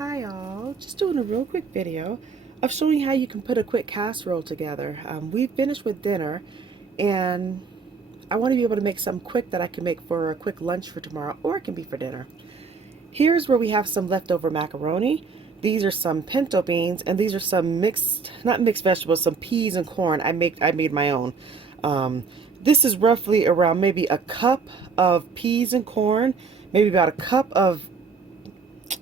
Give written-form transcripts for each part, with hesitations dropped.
Hi all, just doing a real quick video of showing how you can put a quick casserole together. We've finished with dinner and I want to be able to make something quick that I can make for a quick lunch for tomorrow, or it can be for dinner. Here's where we have some leftover macaroni. These are some pinto beans, and these are some not mixed vegetables, some peas and corn. I made my own. This is roughly around maybe a cup of peas and corn, maybe about a cup of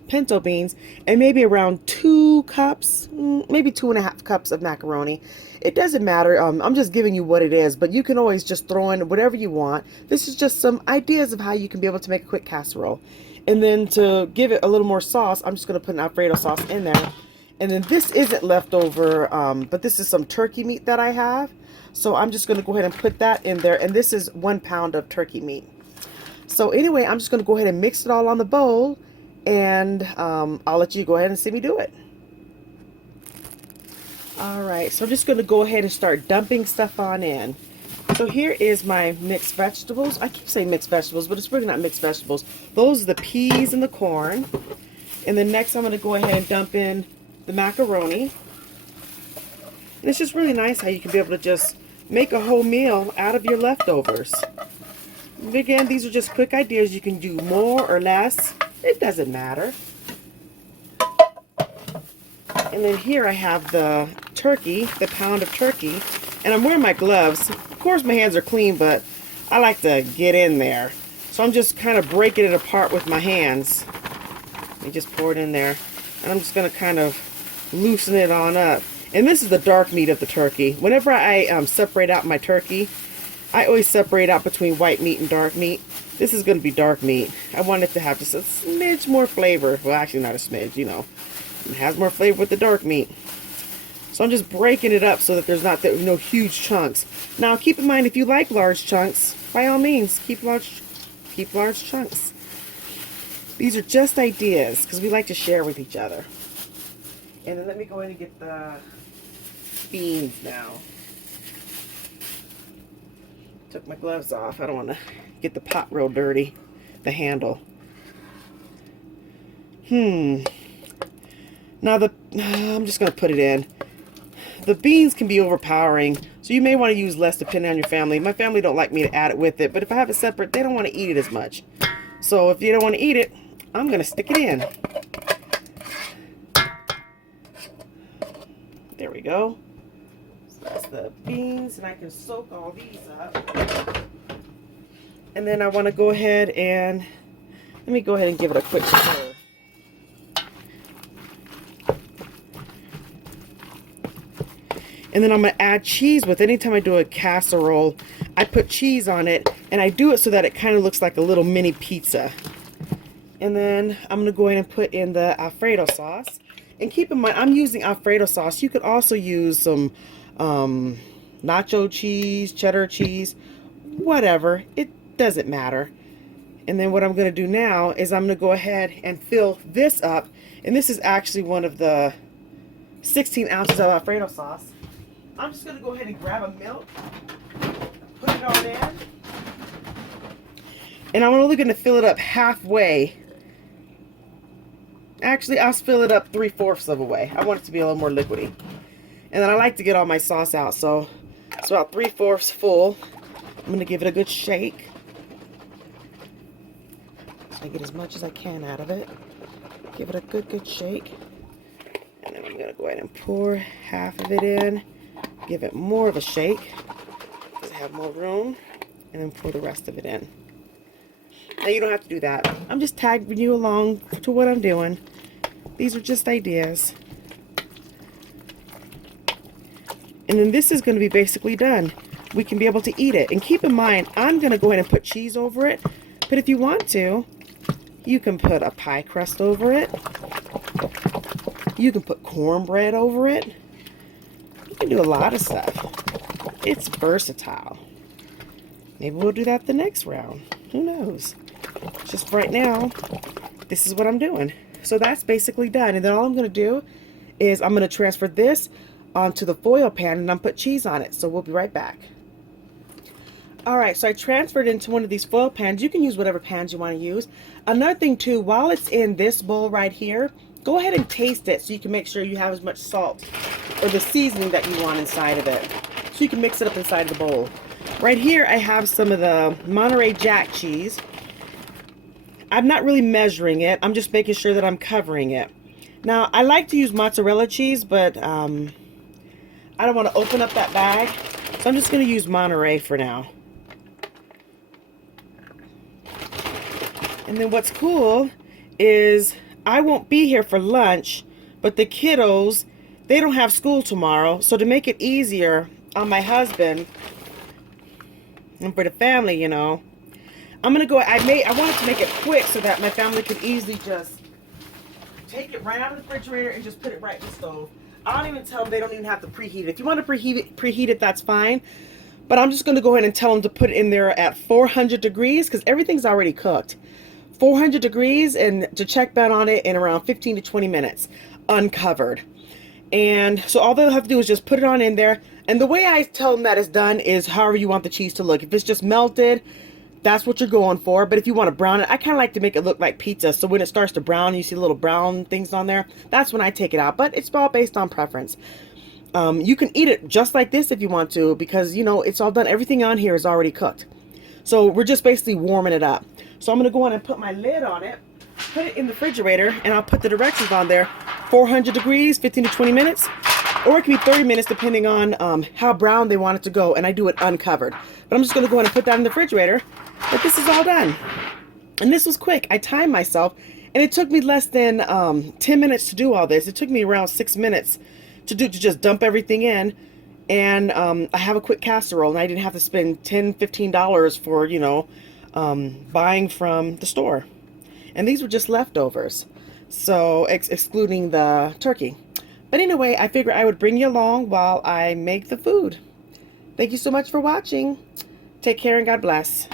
pinto beans, and maybe around 2 cups, maybe 2.5 cups of macaroni. It doesn't matter. I'm just giving you what it is, but you can always just throw in whatever you want. This is just some ideas of how you can be able to make a quick casserole. And then to give it a little more sauce, I'm just going to put an Alfredo sauce in there. And then this isn't leftover, but this is some turkey meat that I have. So I'm just going to go ahead and put that in there. And this is 1 pound of turkey meat. So anyway, I'm just going to go ahead and mix it all on the bowl. And I'll let you go ahead and see me do it. Alright, so I'm just going to go ahead and start dumping stuff on in. So here is my mixed vegetables. I keep saying mixed vegetables, but it's really not mixed vegetables. Those are the peas and the corn. And then next I'm going to go ahead and dump in the macaroni. And it's just really nice how you can be able to just make a whole meal out of your leftovers. And again, these are just quick ideas. You can do more or less. It doesn't matter. And then here I have the turkey, the pound of turkey, and I'm wearing my gloves. Of course my hands are clean, but I like to get in there. So I'm just kind of breaking it apart with my hands. Let me just pour it in there. And I'm just going to kind of loosen it on up. And this is the dark meat of the turkey. Whenever I separate out my turkey, I always separate out between white meat and dark meat. This is going to be dark meat. I want it to have just a smidge more flavor. Well, actually not a smidge, you know. It has more flavor with the dark meat. So I'm just breaking it up so that there's not no huge chunks. Now keep in mind, if you like large chunks, by all means, keep large chunks. These are just ideas because we like to share with each other. And then let me go ahead and get the beans now. Took my gloves off. I don't want to get the pot real dirty, the handle. Now I'm just going to put it in. The beans can be overpowering, so you may want to use less depending on your family. My family don't like me to add it with it, but if I have it separate, they don't want to eat it as much. So if you don't want to eat it, I'm going to stick it in. There we go. So that's the beans, and I can soak all these up. And then I want to go ahead and, let me go ahead and give it a quick stir. And then I'm going to add cheese with anytime I do a casserole. I put cheese on it, and I do it so that it kind of looks like a little mini pizza. And then I'm going to go ahead and put in the Alfredo sauce. And keep in mind, I'm using Alfredo sauce. You could also use some nacho cheese, cheddar cheese, whatever. It doesn't matter. And then what I'm going to do now is I'm going to go ahead and fill this up. And this is actually one of the 16 ounces of Alfredo sauce. I'm just going to go ahead and grab a milk, put it on in, and I'm only going to fill it up halfway. Actually, I'll fill it up 3/4 of a way. I want it to be a little more liquidy. And then I like to get all my sauce out, so it's about 3/4 full. I'm going to give it a good shake. So I get as much as I can out of it. Give it a good shake. And then I'm going to go ahead and pour half of it in. Give it more of a shake because I have more room, and then pour the rest of it in. Now you don't have to do that. I'm just tagging you along to what I'm doing. These are just ideas. And then this is going to be basically done. We can be able to eat it. And keep in mind, I'm going to go ahead and put cheese over it. But if you want to, you can put a pie crust over it. You can put cornbread over it. You can do a lot of stuff. It's versatile. Maybe we'll do that the next round. Who knows? Just right now, this is what I'm doing. So that's basically done. And then all I'm going to do is I'm going to transfer this onto the foil pan and I'm put cheese on it. So we'll be right back. Alright, so I transferred into one of these foil pans. You can use whatever pans you want to use. Another thing too, while it's in this bowl right here, Go ahead and taste it so you can make sure you have as much salt or the seasoning that you want inside of it. So you can mix it up inside the bowl. Right here I have some of the Monterey Jack cheese. I'm not really measuring it. I'm just making sure that I'm covering it. Now, I like to use mozzarella cheese, but I don't want to open up that bag. So I'm just going to use Monterey for now. And then what's cool is I won't be here for lunch, but the kiddos, they don't have school tomorrow. So to make it easier on my husband and for the family, you know, I'm gonna go. I wanted to make it quick so that my family could easily just take it right out of the refrigerator and just put it right in the stove. I don't even tell them they don't even have to preheat it. If you want to preheat it, that's fine. But I'm just gonna go ahead and tell them to put it in there at 400 degrees because everything's already cooked. 400 degrees, and to check back on it in around 15 to 20 minutes, uncovered. And so all they'll have to do is just put it on in there. And the way I tell them that it's done is however you want the cheese to look. If it's just melted, that's what you're going for. But if you want to brown it, I kind of like to make it look like pizza. So when it starts to brown, you see little brown things on there. That's when I take it out. But it's all based on preference. You can eat it just like this if you want to, because, you know, it's all done. Everything on here is already cooked. So we're just basically warming it up. So I'm going to go on and put my lid on it, put it in the refrigerator, and I'll put the directions on there. 400 degrees, 15 to 20 minutes. Or it can be 30 minutes depending on how brown they want it to go. And I do it uncovered. But I'm just going to go in and put that in the refrigerator. But this is all done. And this was quick. I timed myself. And it took me less than 10 minutes to do all this. It took me around 6 minutes to just dump everything in. And I have a quick casserole. And I didn't have to spend $10, $15 for, you know, buying from the store. And these were just leftovers. So excluding the turkey. But anyway, I figured I would bring you along while I make the food. Thank you so much for watching. Take care and God bless.